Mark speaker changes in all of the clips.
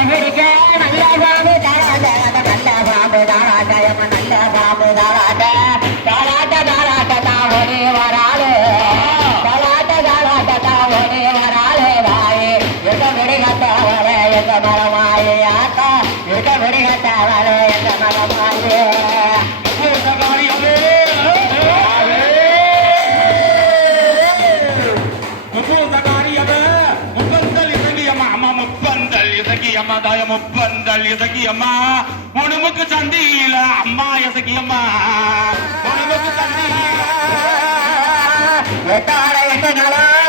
Speaker 1: நகரிக்க நல்ல பாம்பு
Speaker 2: தாராட்ட நல்ல பாம்பு தாராட்டயம் நல்ல பாம்பு தாராட்ட தாராட்ட தாராட்ட தாவரே வராளே தாராட்ட தாராட்ட தாவரே வராளே மரமாயே
Speaker 1: ஆத்தா எங்க விடுகத்தவரே எங்க மரமாயே முப்பந்தல் முப்பந்தல் இசகியம்மா உணவுக்கு சந்தியில அம்மா இசகியம்மா உணவுக்கு சந்தியில. ஒட்டாடைய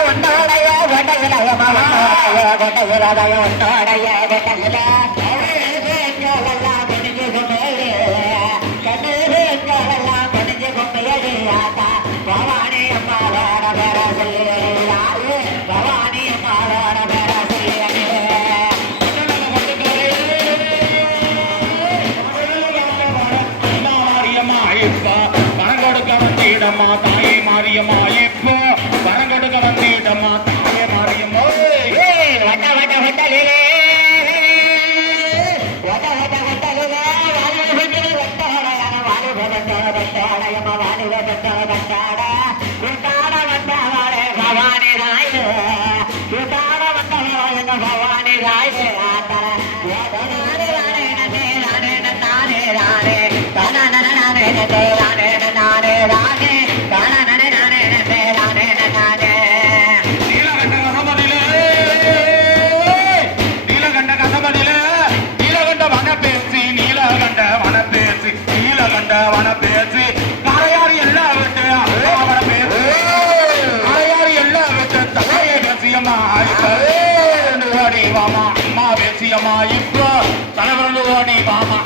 Speaker 1: ஒட்டாடைய ஒட்டையில மரமாய ஒட்டவிலாதய ஒட்டாடைய
Speaker 2: ஒட்டையில வந்திடம்மா தாயே மாரியம்மா இப்போ வரங்கொடுக்க வந்திடம்மா தாயே மாரியம்மா
Speaker 1: ஏய், வட்ட வட்ட வட்டலிலே. வட்ட வட்ட வட்டலிலே. வாலிப பெண்கள் வட்டாடையான வாலிப வட்டாட. பவானி ராயே. எங்க பவானி
Speaker 2: நீலகண்ட வன பேசி காரையாறு எல்லாம் விட்டு? அம்மா வன பேசி காரையாறு எல்லாம் விட்டு? தாயே பேசியம்மா ஓடி வாமா அம்மா பேசியம்மா இப்போ. தலைவர்கள் ஓடி வாமா.